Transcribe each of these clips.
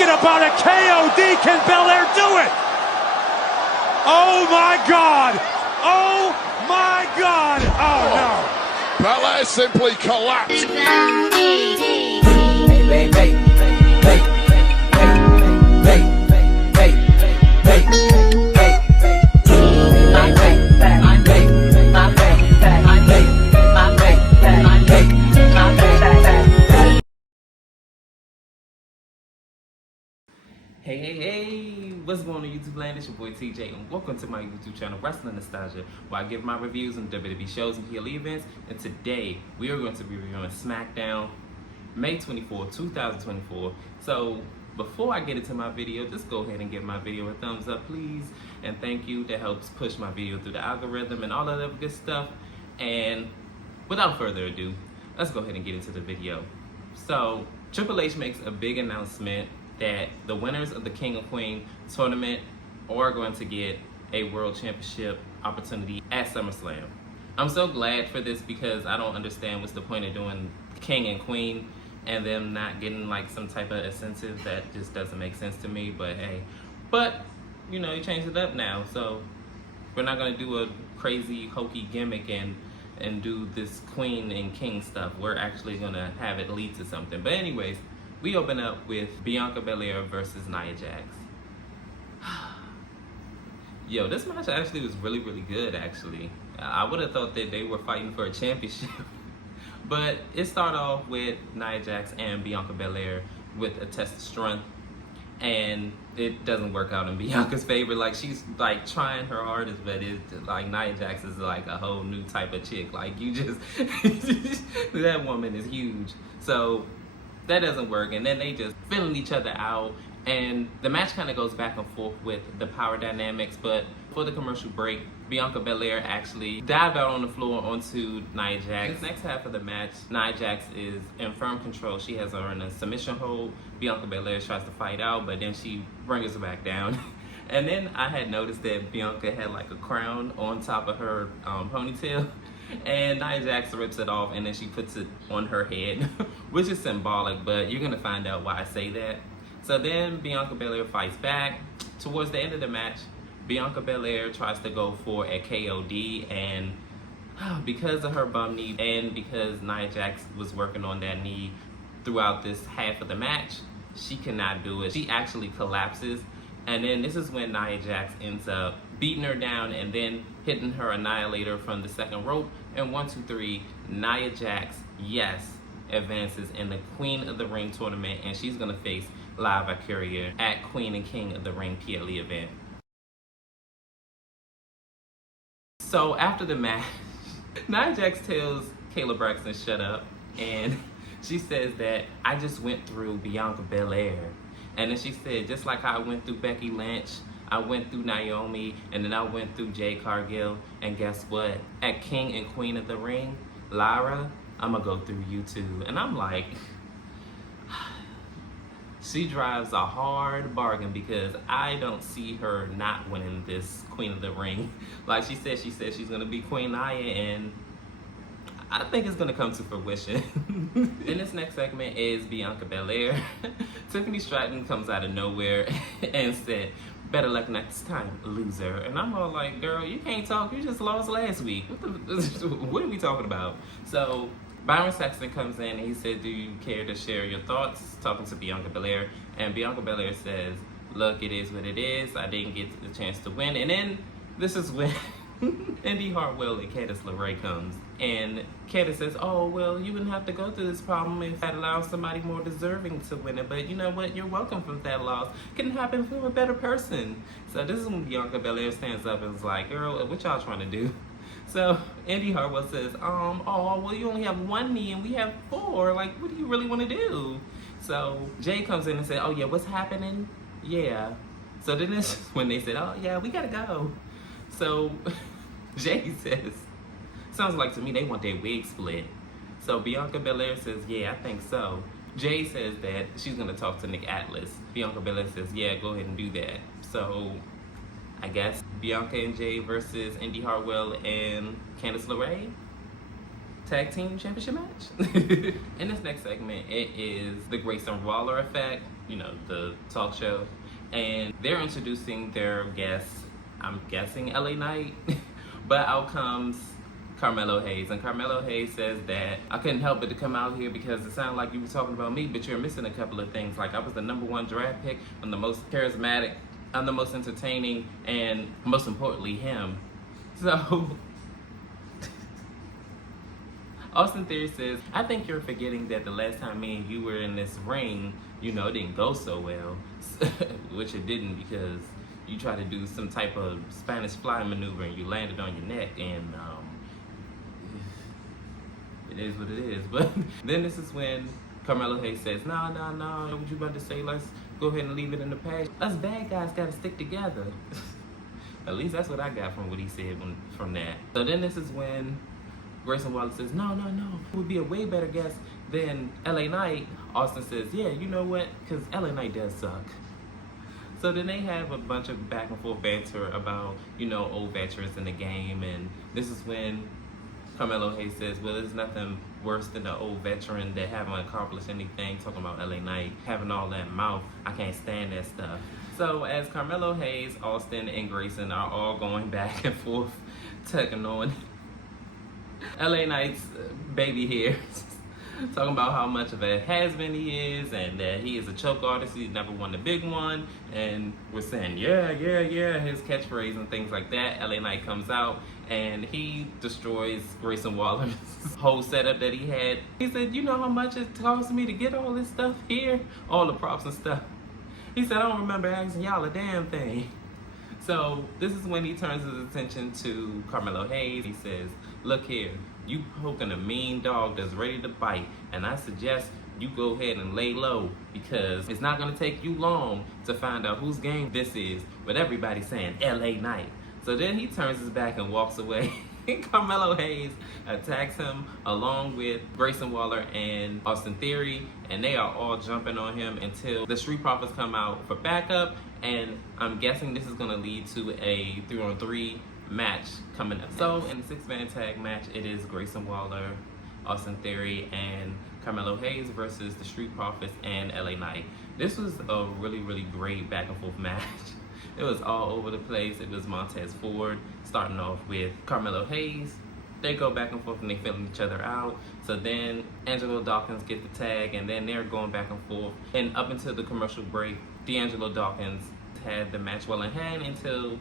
Talking about a KOD. Can Belair do it? Oh my God. Oh my God. Oh no. Belair simply collapsed. Hey, what's going on YouTube land? It's your boy TJ and welcome to my YouTube channel Wrestling Nostalgia, where I give my reviews on WWE shows and PLE events. And today we are going to be reviewing SmackDown May 24, 2024. So before I get into my video, just go ahead and give my video a thumbs up please, and thank you. That helps push my video through the algorithm and all of that good stuff. And without further ado, let's go ahead and get into the video. So Triple H makes a big announcement that the winners of the King and Queen tournament are going to get a world championship opportunity at SummerSlam. I'm so glad for this because I don't understand what's the point of doing King and Queen and them not getting like some type of incentive. That just doesn't make sense to me, but hey. But, you know, you changed it up now, so we're not gonna do a crazy hokey gimmick and do this Queen and King stuff. We're actually gonna have it lead to something. But anyways, we open up with Bianca Belair versus Nia Jax. Yo, this match actually was really, really good, actually. I would have thought that they were fighting for a championship. But it started off with Nia Jax and Bianca Belair with a test of strength. And it doesn't work out in Bianca's favor. Like, she's like trying her hardest, but it's like Nia Jax is like a whole new type of chick. Like, you just, that woman is huge. So that doesn't work, and then they just filling each other out, and the match kind of goes back and forth with the power dynamics. But for the commercial break, Bianca Belair actually dived out on the floor onto Nia Jax. This next half of the match, Nia Jax is in firm control. She has her in a submission hold. Bianca Belair tries to fight out, but then she brings her back down. And then I had noticed that Bianca had like a crown on top of her ponytail. And Nia Jax rips it off and then she puts it on her head, which is symbolic, but you're gonna find out why I say that. So then Bianca Belair fights back. Towards the end of the match, Bianca Belair tries to go for a KOD, and because of her bum knee and because Nia Jax was working on that knee throughout this half of the match, she cannot do it. She actually collapses. And then this is when Nia Jax ends up beating her down and then hitting her annihilator from the second rope. And 1, 2, 3, Nia Jax, yes, advances in the Queen of the Ring tournament, and she's gonna face Liv Courier at Queen and King of the Ring PLE event. So after the match, Nia Jax tells Kayla Braxton shut up, and she says that I just went through Bianca Belair. And then she said, just like how I went through Becky Lynch, I went through Naomi, and then I went through Jade Cargill, and guess what? At King and Queen of the Ring, Lyra, I'm gonna go through you too. And I'm like, she drives a hard bargain because I don't see her not winning this Queen of the Ring. Like she said she's gonna be Queen Nia, and I think it's gonna come to fruition. In this next segment is Bianca Belair. Tiffany Stratton comes out of nowhere and said, better luck next time, loser. And I'm all like, girl, you can't talk, you just lost last week. What are we talking about? So Byron Saxton comes in and he said, do you care to share your thoughts? Talking to Bianca Belair. And Bianca Belair says, look, it is what it is. I didn't get the chance to win. And then this is when Indy Hartwell and Candice LeRae comes, and Candice says, oh, well, you wouldn't have to go through this problem if I'd allow somebody more deserving to win it, but you know what, you're welcome from that loss. Can happen for a better person. So this is when Bianca Belair stands up and is like, girl, what y'all trying to do? So Indy Hartwell says, oh, well, you only have one knee and we have 4. Like, what do you really want to do? So Jay comes in and says, oh yeah, what's happening? Yeah. So then it's when they said, oh yeah, we gotta go. So Jay says, sounds like to me they want their wig split. So Bianca Belair says, yeah, I think so. Jay says that she's gonna talk to Nick Atlas. Bianca Belair says, yeah, go ahead and do that. So I guess Bianca and Jay versus Indy Hartwell and Candice LeRae. tag team championship match. In this next segment, it is the Grayson Waller effect, you know, the talk show, and they're introducing their guests. I'm guessing LA Knight, but out comes Carmelo Hayes, and Carmelo Hayes says that I couldn't help but to come out here because it sounded like you were talking about me, but you're missing a couple of things. Like, I was the #1 draft pick, I'm the most charismatic, I'm the most entertaining, and most importantly, him. So Austin Theory says, I think you're forgetting that the last time me and you were in this ring, you know, it didn't go so well. Which it didn't, because you tried to do some type of Spanish fly maneuver and you landed on your neck, and it is what it is. But then this is when Carmelo Hayes says, no, what you about to say, let's go ahead and leave it in the past. Us bad guys gotta stick together. At least that's what I got from what he said from that. So then this is when Grayson Waller says, no, it would be a way better guess than LA Knight. Austin says, yeah, you know what, because LA Knight does suck. So then they have a bunch of back and forth banter about, you know, old veterans in the game, and this is when Carmelo Hayes says, well, there's nothing worse than an old veteran that haven't accomplished anything, talking about LA Knight, having all that mouth. I can't stand that stuff. So as Carmelo Hayes, Austin, and Grayson are all going back and forth, tugging on LA Knight's baby hairs, talking about how much of a has-been he is, and that he is a choke artist, he's never won the big one, and we're saying, yeah, his catchphrase and things like that. LA Knight comes out, and he destroys Grayson Waller's whole setup that he had. He said, you know how much it cost me to get all this stuff here? All the props and stuff. He said, I don't remember asking y'all a damn thing. So this is when he turns his attention to Carmelo Hayes. He says, look here, you poking a mean dog that's ready to bite, and I suggest you go ahead and lay low, because it's not going to take you long to find out whose game this is, with everybody saying LA Knight. So then he turns his back and walks away. Carmelo Hayes attacks him along with Grayson Waller and Austin Theory, and they are all jumping on him until the Street Profits come out for backup, and I'm guessing this is going to lead to a 3-on-3 match coming up. So in the 6-man tag match, it is Grayson Waller, Austin Theory, and Carmelo Hayes versus the Street Profits and LA Knight. This was a really great back and forth match. It was all over the place. It was Montez Ford starting off with Carmelo Hayes. They go back and forth and they filling each other out. So then Angelo Dawkins gets the tag, and then they're going back and forth. And up until the commercial break, D'Angelo Dawkins had the match well in hand until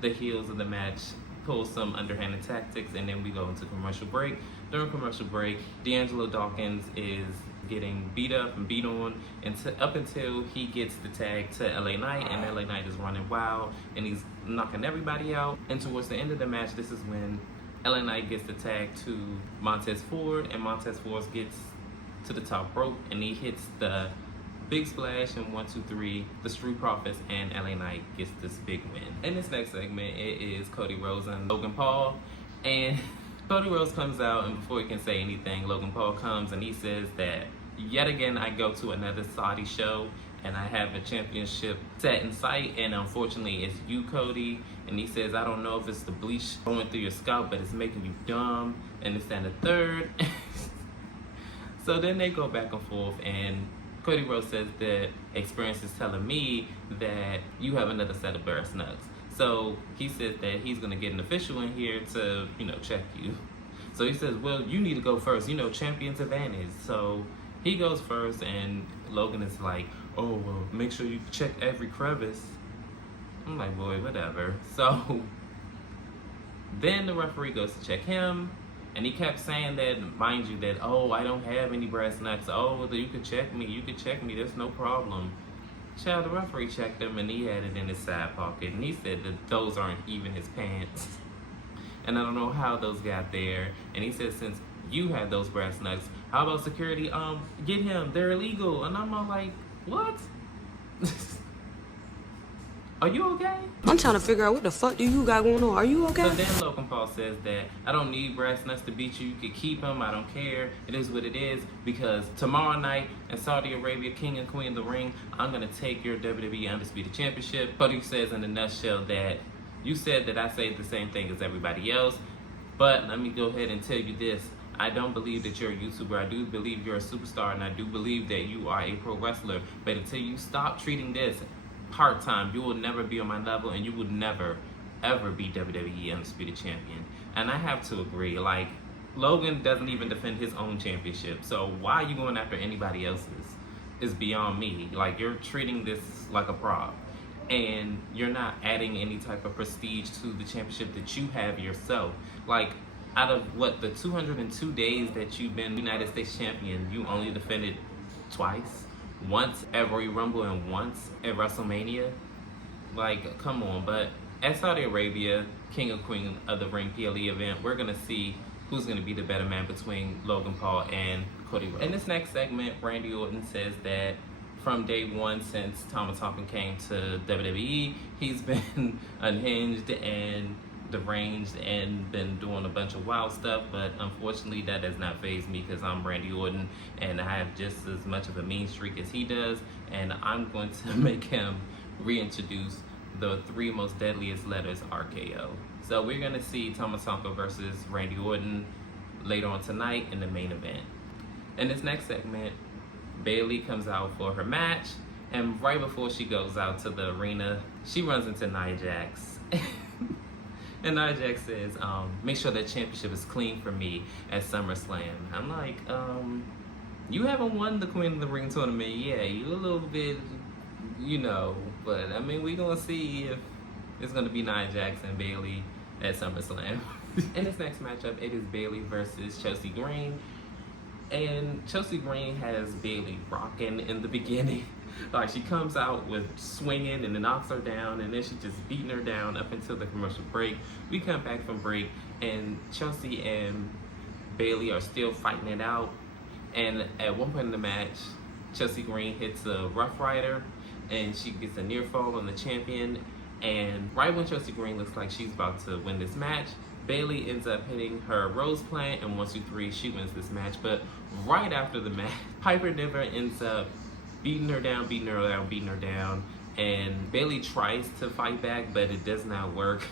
the heels of the match pull some underhanded tactics, and then we go into commercial break. During commercial break, D'Angelo Dawkins is getting beat up and beat on up until he gets the tag to LA Knight, and LA Knight is running wild and he's knocking everybody out. And towards the end of the match, this is when LA Knight gets the tag to Montez Ford, and Montez Ford gets to the top rope and he hits the big splash, and 1, 2, 3, the Street Profits and LA Knight gets this big win. In this next segment, it is Cody Rhodes and Logan Paul, and Cody Rhodes comes out, and before he can say anything, Logan Paul comes and he says that yet again I go to another Saudi show and I have a championship set in sight, and unfortunately it's you, Cody. And he says, I don't know if it's the bleach going through your scalp, but it's making you dumb, and it's and the third. So then they go back and forth, and Cody Rhodes says that experience is telling me that you have another set of brass nuts. So he says that he's gonna get an official in here to, you know, check you. So he says, well, you need to go first, you know, champion's advantage. So he goes first, and Logan is like, oh, well, make sure you check every crevice. I'm like, boy, whatever. So then the referee goes to check him, and he kept saying that, mind you, that, oh, I don't have any brass nuts. Oh, you could check me, there's no problem. Child, the referee checked him, and he had it in his side pocket, and he said that those aren't even his pants. And I don't know how those got there. And he said, since you had those brass nuts, how about security, get him, they're illegal. And I'm all like, what? Are you okay? I'm trying to figure out what the fuck do you got going on. Are you okay? So then Logan Paul says that I don't need brass nuts to beat you. You can keep them. I don't care. It is what it is, because tomorrow night in Saudi Arabia, King and Queen of the Ring, I'm going to take your WWE Undisputed Championship. Cody says in a nutshell that you said that I say the same thing as everybody else, but let me go ahead and tell you this. I don't believe that you're a YouTuber. I do believe you're a superstar, and I do believe that you are a pro wrestler. But until you stop treating this part-time, you will never be on my level, and you would never, ever be WWE Undisputed Champion. And I have to agree, like, Logan doesn't even defend his own championship. So why are you going after anybody else's? Is beyond me. Like, you're treating this like a prop. And you're not adding any type of prestige to the championship that you have yourself. Like, out of what, the 202 days that you've been United States champion, you only defended twice? Once at Royal Rumble and once at WrestleMania? Like, come on. But at Saudi Arabia, King of Queen of the Ring PLE event, we're going to see who's going to be the better man between Logan Paul and Cody Rhodes. In this next segment, Randy Orton says that from day one since Tama Tonga came to WWE, he's been unhinged and deranged and been doing a bunch of wild stuff, but unfortunately that does not faze me because I'm Randy Orton and I have just as much of a mean streak as he does, and I'm going to make him reintroduce the 3 most deadliest letters, RKO. So we're going to see Tama Tonga versus Randy Orton later on tonight in the main event. In this next segment, Bayley comes out for her match, and right before she goes out to the arena, she runs into Nia Jax. And Nia Jax says, make sure that championship is clean for me at SummerSlam. I'm like, you haven't won the Queen of the Ring tournament yet. You a little bit, you know, but I mean, we're going to see if it's going to be Nia Jax and Bayley at SummerSlam. In this next matchup, it is Bayley versus Chelsea Green. And Chelsea Green has Bayley rocking in the beginning. Like, she comes out with swinging and then knocks her down, and then she just beating her down up until the commercial break. We come back from break, and Chelsea and Bayley are still fighting it out. And at one point in the match, Chelsea Green hits a Rough Rider, and she gets a near fall on the champion. And right when Chelsea Green looks like she's about to win this match, Bayley ends up hitting her Rose Plant, and 1, 2, 3, she wins this match. But right after the match, Piper Niven ends up beating her down, and Bayley tries to fight back, but it does not work.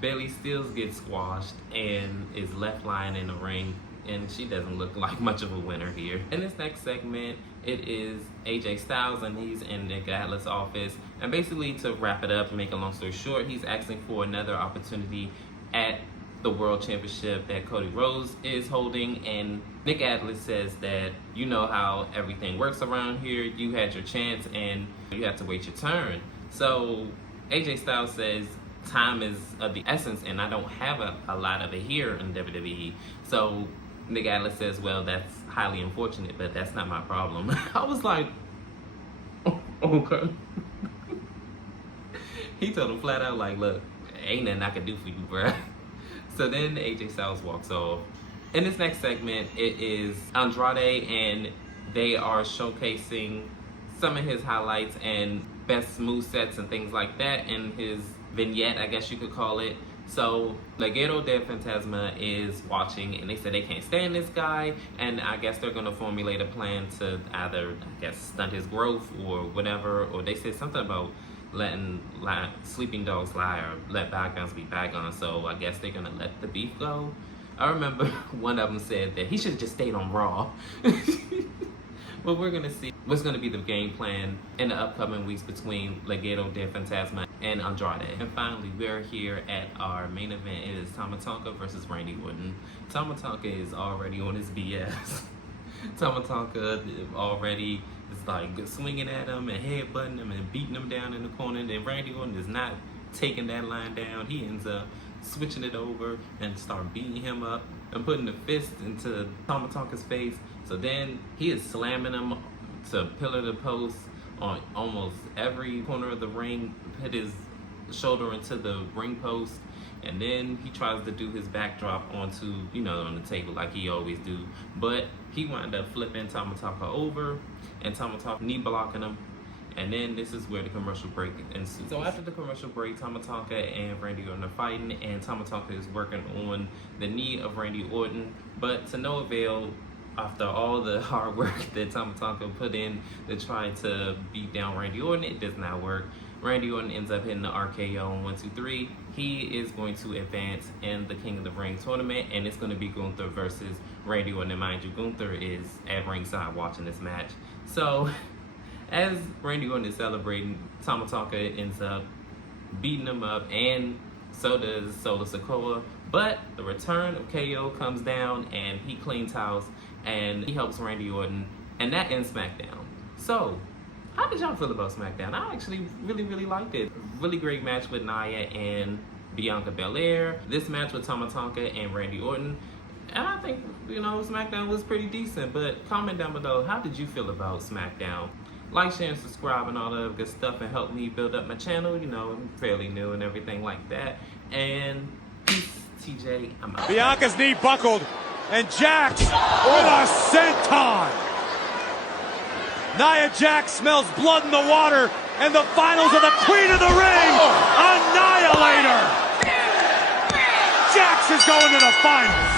Bayley still gets squashed and is left lying in the ring, and she doesn't look like much of a winner here. In this next segment, it is AJ Styles, and he's in Nick Atlas' office. And basically, to wrap it up and make a long story short, he's asking for another opportunity at the World Championship that Cody Rhodes is holding. And Nick Atlas says that, you know how everything works around here. You had your chance and you have to wait your turn. So AJ Styles says time is of the essence, and I don't have a lot of it here in WWE. So Nick Atlas says, well, that's highly unfortunate, but that's not my problem. I was like, oh, okay. He told him flat out, like, look, ain't nothing I can do for you, bruh. So then AJ Styles walks off. In this next segment, it is Andrade, and they are showcasing some of his highlights and best movesets and things like that in his vignette, I guess you could call it. So Legado del Fantasma is watching, and they said they can't stand this guy, and I guess they're going to formulate a plan to either, I guess, stunt his growth or whatever. Or they said something about letting sleeping dogs lie, or let bygones be bygones. So I guess they're going to let the beef go. I remember one of them said that he should have just stayed on Raw. But we're going to see what's going to be the game plan in the upcoming weeks between Legado del Fantasma and Andrade. And finally, we're here at our main event. It is Tama Tonga versus Randy Orton. Tama Tonga is already on his BS. Tama Tonga already is like swinging at him and headbutting him and beating him down in the corner. And then Randy Orton is not taking that line down. He ends up switching it over and start beating him up and putting the fist into Tama Tonga's face. So then he is slamming him to pillar to post on almost every corner of the ring, hit his shoulder into the ring post, and then he tries to do his backdrop onto, you know, on the table like he always do. But he wound up flipping Tama Tonga over, and Tama Tonga knee blocking him. And then this is where the commercial break ensues. So after the commercial break, Tama Tonga and Randy Orton are fighting, and Tama Tonga is working on the knee of Randy Orton, but to no avail. After all the hard work that Tama Tonga put in to try to beat down Randy Orton, it does not work. Randy Orton ends up hitting the RKO on 1, 2, 3. He is going to advance in the King of the Ring tournament, and it's going to be Gunther versus Randy Orton. And mind you, Gunther is at ringside watching this match. So, as Randy Orton is celebrating, Tama Tonka ends up beating him up, and so does Solo Sikoa. But the return of KO comes down, and he cleans house, and he helps Randy Orton, and that ends SmackDown. So, how did y'all feel about SmackDown? I actually really liked it. Really great match with Nia and Bianca Belair. This match with Tama Tonka and Randy Orton. And I think, SmackDown was pretty decent. But comment down below, how did you feel about SmackDown? Like, share, and subscribe, and all that good stuff, and help me build up my channel. I'm fairly new and everything like that. And peace, TJ. I'm out. Bianca's knee buckled, and Jax with a senton. Nia Jax smells blood in the water, and the finals of the Queen of the Ring Annihilator. Jax is going to the finals.